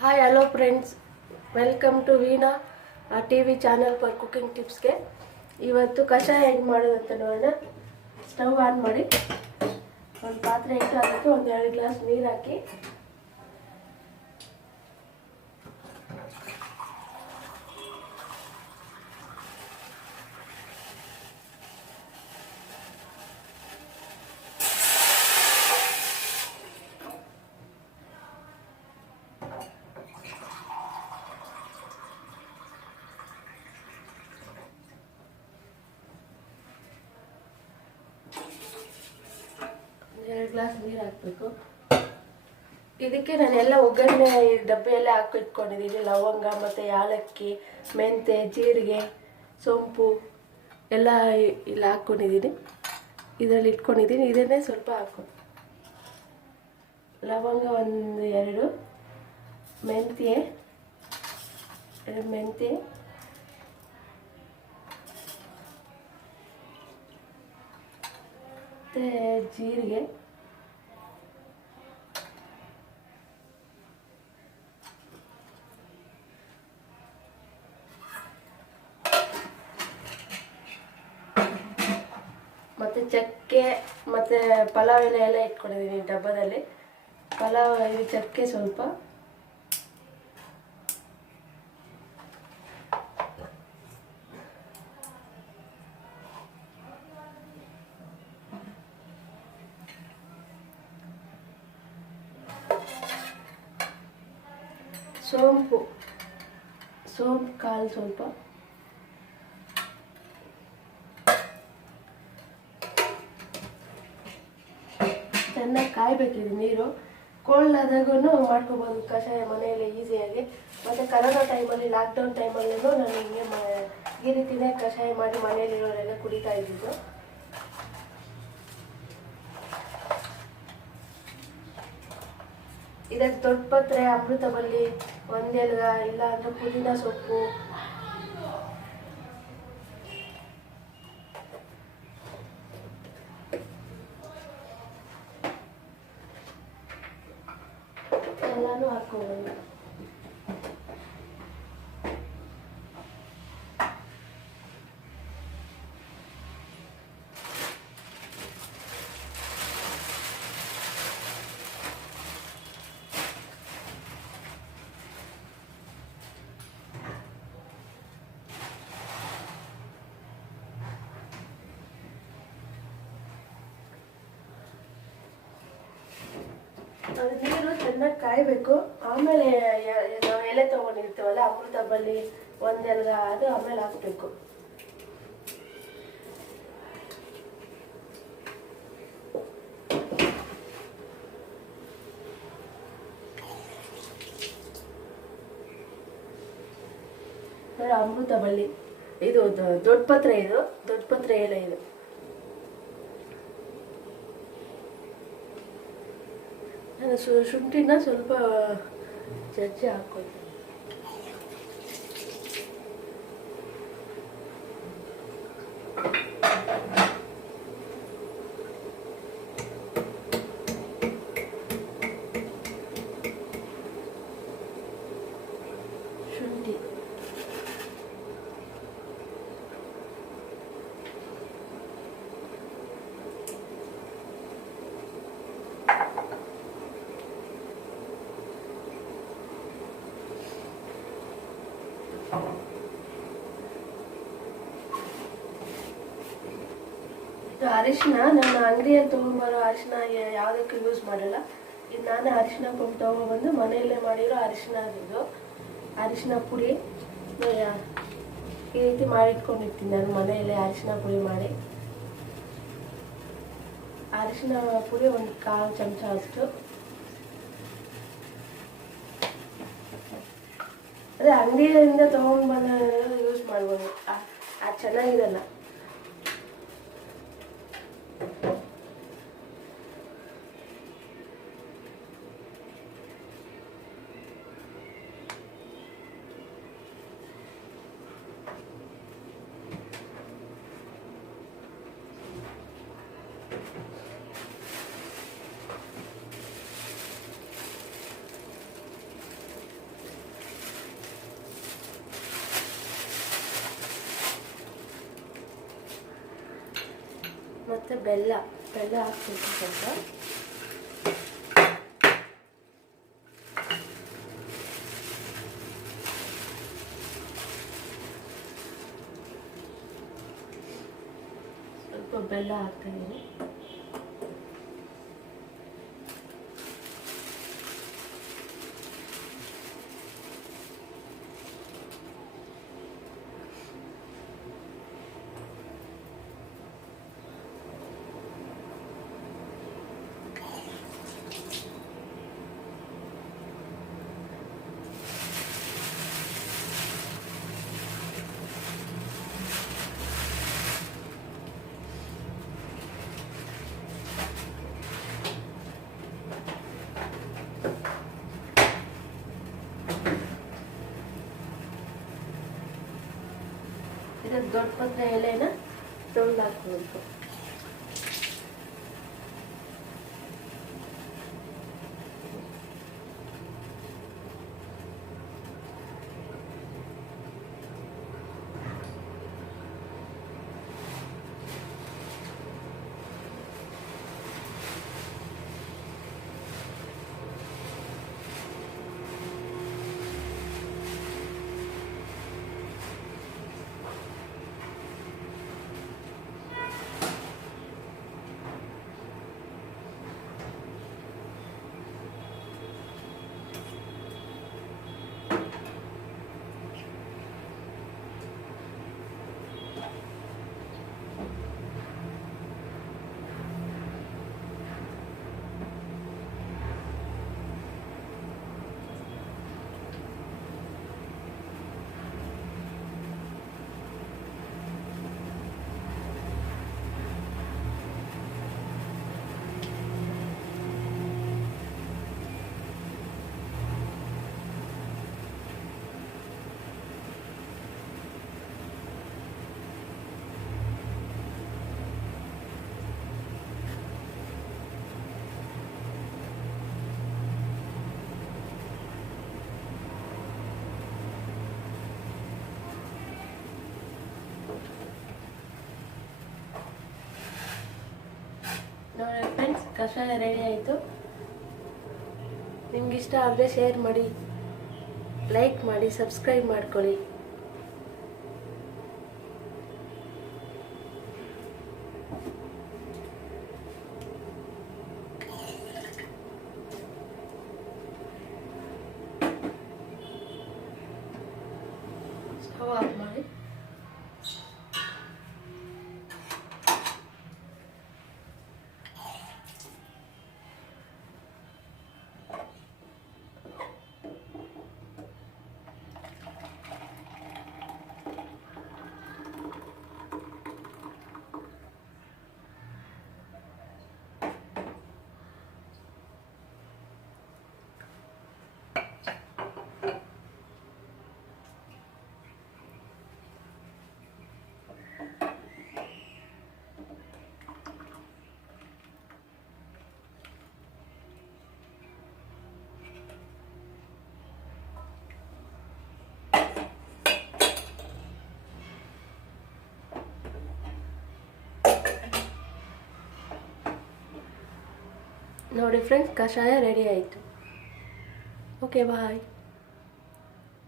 Hi hello friends, welcome to Veena T V channel for cooking ಟಿಪ್ಸ್ಗೆ. ಇವತ್ತು ಕಷಾಯ ಹೆಂಗೆ ಮಾಡೋದಂತ ನೋಡೋಣ. ಸ್ಟವ್ ಆನ್ ಮಾಡಿ ಒಂದು ಪಾತ್ರೆ ಇಟ್ಟು ಅದಕ್ಕೆ ಒಂದು 2 ಗ್ಲಾಸ್ ನೀರು ಹಾಕಿ ಗ್ಲಾಸ್ ನೀರು ಹಾಕಬೇಕು. ಇದಕ್ಕೆ ನಾನೆಲ್ಲ ಒಗ್ಗರಣೆ ಡಬ್ಬಿಯಲ್ಲೇ ಇಟ್ಕೊಂಡಿದ್ದೀನಿ. ಲವಂಗ ಮತ್ತು ಯಾಲಕ್ಕಿ, ಮೆಂತೆ, ಜೀರಿಗೆ, ಸೊಂಪು ಎಲ್ಲ ಇಲ್ಲಿ ಹಾಕ್ಕೊಂಡಿದ್ದೀನಿ. ಇದರಲ್ಲಿ ಇಟ್ಕೊಂಡಿದ್ದೀನಿ. ಇದನ್ನೇ ಸ್ವಲ್ಪ ಹಾಕ್ಕೊಂಡು ಲವಂಗ ಒಂದು 2, ಮೆಂತ್ಯ ಮತ್ತು ಜೀರಿಗೆ, ಮತ್ತು ಚಕ್ಕೆ ಮತ್ತು ಪಲಾವ್ ಎಲೆ ಎಲ್ಲ ಇಟ್ಕೊಂಡಿದ್ದೀನಿ ಡಬ್ಬದಲ್ಲಿ. ಪಲಾವ್ ಇದು ಚಕ್ಕೆ ಸ್ವಲ್ಪ, ಸೋಂಪು ಕಾಳು ಸ್ವಲ್ಪ, ಚೆನ್ನಾಗಿ ಕಾಯಬೇಕಿದೆ ನೀರು. ಕೋಲ್ಡ್ ಆದಾಗೂ ಮಾಡ್ಕೋಬೋದು ಕಷಾಯ ಮನೆಯಲ್ಲಿ ಈಸಿಯಾಗಿ. ಮತ್ತು ಕರೋನಾ ಟೈಮಲ್ಲಿ, ಲಾಕ್ಡೌನ್ ಟೈಮಲ್ಲೂ ನಾನು ಹಿಂಗೆ ಈ ರೀತಿಯೇ ಕಷಾಯ ಮಾಡಿ ಮನೆಯಲ್ಲಿರೋರೆಲ್ಲ ಕುಡಿತಾ ಇದ್ದಿದ್ದು. ಇದಕ್ಕೆ ದೊಡ್ಡಪತ್ರೆ, ಅಮೃತಬಳ್ಳಿ, ಒಂದೆಲಗ, ಇಲ್ಲ ಅಂದರೆ ಪುದೀನ ಸೊಪ್ಪು, ಎಲ್ಲನೂ ಹಾಕ್ಕೋಬೋದು. ಅದು ನೀರು ಚೆನ್ನಾಗಿ ಕಾಯಬೇಕು. ಆಮೇಲೆ ನಾವು ಎಲೆ ತೊಗೊಂಡಿರ್ತೀವಲ್ಲ, ಅಮೃತಬಳ್ಳಿ, ಒಂದೆಲಗ, ಅದು ಆಮೇಲೆ ಹಾಕಬೇಕು. ಅಮೃತಬಳ್ಳಿ ಇದು ದೊಡ್ಡಪತ್ರೆ, ಇದು ದೊಡ್ಡಪತ್ರೆ ಎಲೆ. ಇದು ನಾನು ಶುಂಠಿನ ಸ್ವಲ್ಪ ಜಜ್ಜಿ ಹಾಕ್ಕೊಳ್ತೀನಿ. ಶುಂಠಿ, ಅರಿಶಿನ. ನಾನು ಅಂಗಡಿಯಲ್ಲಿ ತೊಗೊಂಡ್ಬರೋ ಅರಿಶಿನ ಯಾವುದಕ್ಕೂ ಯೂಸ್ ಮಾಡಲ್ಲ. ಇದು ನಾನೇ ಅರಿಶಿನ ತೊಗೊಬಂದು ಮನೆಯಲ್ಲೇ ಮಾಡಿರೋ ಅರಿಶಿನ. ಇದು ಅರಿಶಿನ ಪುಡಿ ಈ ರೀತಿ ಮಾಡಿಟ್ಕೊಂಡಿರ್ತೀನಿ ನಾನು ಮನೆಯಲ್ಲೇ. ಅರಿಶಿನ ಪುಡಿ ಮಾಡಿ, ಅರಿಶಿನ ಪುಡಿ ಒಂದು 1/4 ಚಮಚ ಅಷ್ಟು. ಅದೇ ಅಂಗಡಿಯಿಂದ ತೊಗೊಂಡು ಬಂದ ಯೂಸ್ ಮಾಡ್ಬೋದು, ಅದು ಚೆನ್ನಾಗಿರಲ್ಲ. ಮತ್ತು ಬೆಲ್ಲ ಹಾಕ್ಬೇಕು ಸ್ವಲ್ಪ. ಸ್ವಲ್ಪ ಬೆಲ್ಲ ಹಾಕ್ತಾಯಿದ್ದೀನಿ. ಇದಕ್ಕೆ ದೊಡ್ಡ ಪತ್ರೆ ಎಲೆನ ತೊಳೆದು ಹಾಕ್ಬೇಕು. ನೋಡಿ ಫ್ರೆಂಡ್ಸ್, ಕಷಾಯ ರೆಡಿ ಆಯಿತು. ನಿಮ್ಗೆ ಇಷ್ಟ ಆದರೆ ಶೇರ್ ಮಾಡಿ, ಲೈಕ್ ಮಾಡಿ, ಸಬ್ಸ್ಕ್ರೈಬ್ ಮಾಡ್ಕೊಳ್ಳಿ. ಸ್ಟವ್ ಆಫ್ ಮಾಡಿ. ನೋಡಿ ಫ್ರೆಂಡ್ಸ್, ಕಷಾಯ ರೆಡಿ ಆಯಿತು. ಓಕೆ, ಬಾಯ್.